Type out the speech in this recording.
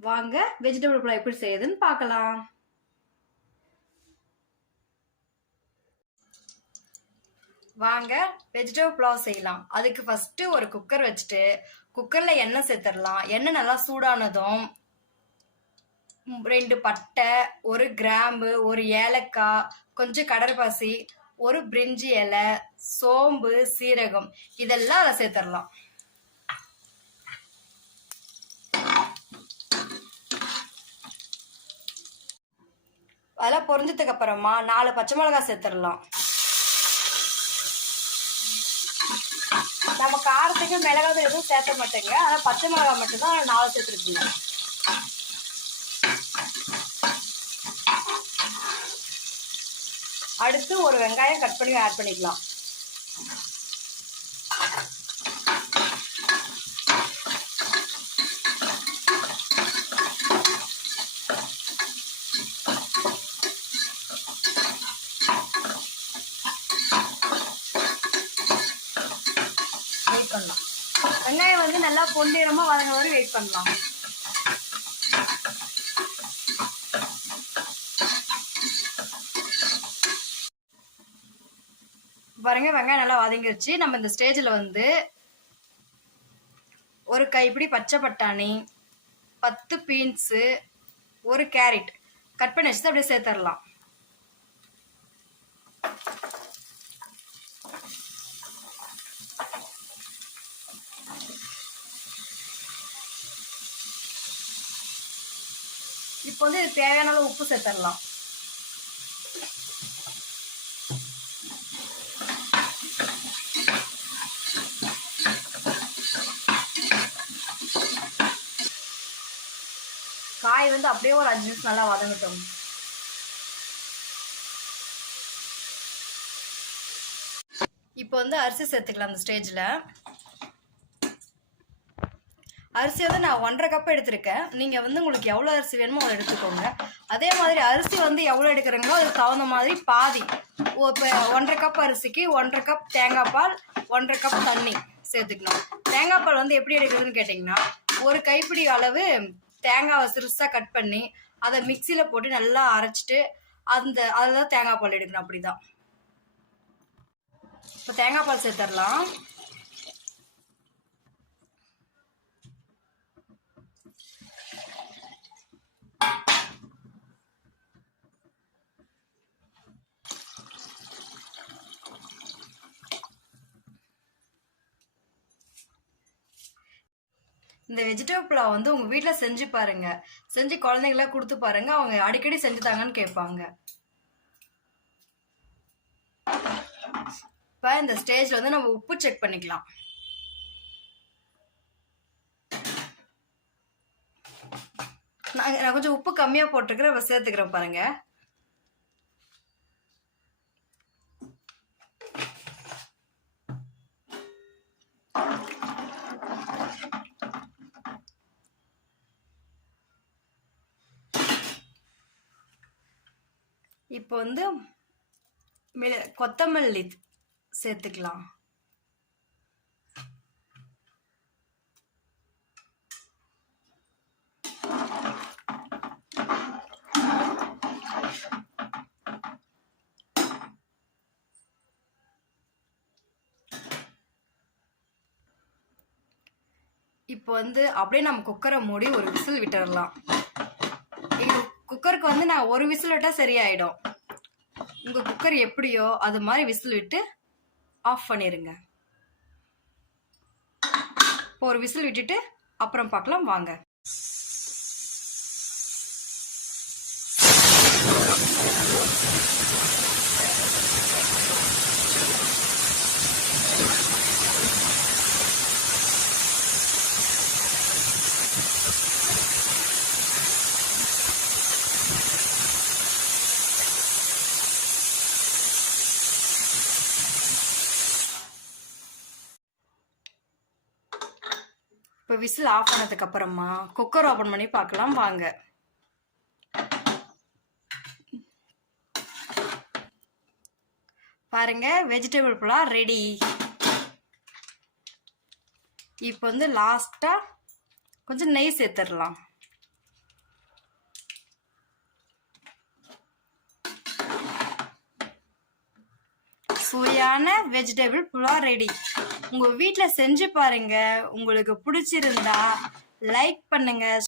வாங்க வெஜிடபிள் புலாவ் எப்படி செய்யுதுன்னு பார்க்கலாம். வாங்க வெஜிடபிள் புலாவ் செய்யலாம். அதுக்கு ஃபர்ஸ்ட் ஒரு குக்கர் வச்சுட்டு குக்கர்ல எண்ணெய் சேர்த்துடலாம். எண்ணெய் நல்லா சூடானதும் 2 பட்டை, 1 கிராம்பு, 1 ஏலக்காய், கொஞ்சம் கடற்பாசி, 1 பிரிஞ்சி இலை, சோம்பு, சீரகம் இதெல்லாம் அதை சேர்த்துடலாம். அதெல்லாம் பொரிஞ்சதுக்கு அப்புறமா 4 பச்சை மிளகாய் சேர்த்துடலாம். நம்ம காரத்துக்கு மிளகாய் எதுவும் சேர்த்த மாட்டேங்க, ஆனால் பச்சை மிளகாய் மட்டும்தான் 4 சேர்த்துருக்குங்க. அடுத்து ஒரு வெங்காயம் கட் பண்ணி ஆட் பண்ணிக்கலாம். வெயிட் பண்ணலாம். வெங்காயம் வந்து நல்லா பொன்னிறமா வதங்க வரை வெயிட் பண்ணலாம். பாருங்க வெங்காயம் நல்லா வதங்கிருச்சு. நம்ம இந்த ஸ்டேஜில் வந்து ஒரு கைப்பிடி பச்சை பட்டாணி, 10 பீன்ஸு, 1 கேரட் கட் பண்ணி வச்சு அப்படியே சேர்த்துடலாம். இப்போ வந்து தேவையான அளவு உப்பு சேர்த்துடலாம். காய் வந்து அப்படியே ஒரு 5 நிமிஷம் நல்லா வதங்கட்டும். இப்போ வந்து அரிசி சேர்த்துக்கலாம். அந்த ஸ்டேஜில் அரிசி வந்து நான் 1.5 கப் எடுத்திருக்கேன். நீங்கள் வந்து உங்களுக்கு எவ்வளோ அரிசி வேணுமோ அதை எடுத்துக்கோங்க. அதே மாதிரி அரிசி வந்து எவ்வளோ எடுக்கிறீங்களோ அதுக்கு தகுந்த மாதிரி பாதி. இப்போ 1.5 கப் அரிசிக்கு 1.5 கப் தேங்காய் பால், 1.5 கப் தண்ணி சேர்த்துக்கணும். தேங்காய் பால் வந்து எப்படி எடுக்கிறதுன்னு கேட்டிங்கன்னா, ஒரு கைப்பிடி அளவு தேங்காவை சிறுசாக கட் பண்ணி அதை மிக்சியில் போட்டு நல்லா அரைச்சிட்டு அதில் தான் தேங்காய் பால் எடுக்கணும். அப்படிதான். இப்போ தேங்காய் பால் சேர்த்துடலாம். இந்த வெஜிடபிள் புலாவ் வந்து உங்கள் வீட்டில் செஞ்சு பாருங்க. செஞ்சு குழந்தைங்களா கொடுத்து பாருங்க. அவங்க அடிக்கடி செஞ்சு தாங்கன்னு கேட்பாங்க. இப்போ இந்த ஸ்டேஜில் வந்து நம்ம உப்பு செக் பண்ணிக்கலாம். நான் கொஞ்சம் உப்பு கம்மியாக போட்டிருக்கிறேன், சேர்த்துக்கிறேன் பாருங்க. இப்போ வந்து கொத்தமல்லி சேர்த்துக்கலாம். இப்போ வந்து அப்படியே நம்ம குக்கரை மூடி ஒரு விசில் விட்டுடலாம். குக்கருக்கு வந்து நான் ஒரு விசில் விட்டால் சரியாயிடும். உங்கள் குக்கர் எப்படியோ அது மாதிரி விசில் விட்டு ஆஃப் பண்ணிடுங்க. இப்போ ஒரு விசில் விட்டுட்டு அப்புறம் பார்க்கலாம் வாங்க. இப்போ விசில் ஆஃப் பண்ணதுக்கு அப்புறமா குக்கர் ஓப்பன் பண்ணி பார்க்கலாம் வாங்க. பாருங்க வெஜிடபிள் புலாவ் ரெடி. இப்போ வந்து லாஸ்ட்டாக கொஞ்சம் நெய் சேர்த்துடலாம். சுவையான வெஜிடபிள் புலாவ் ரெடி. உங்கள் வீட்டில் செஞ்சு பாருங்க. உங்களுக்கு பிடிச்சிருந்தா லைக் பண்ணுங்க.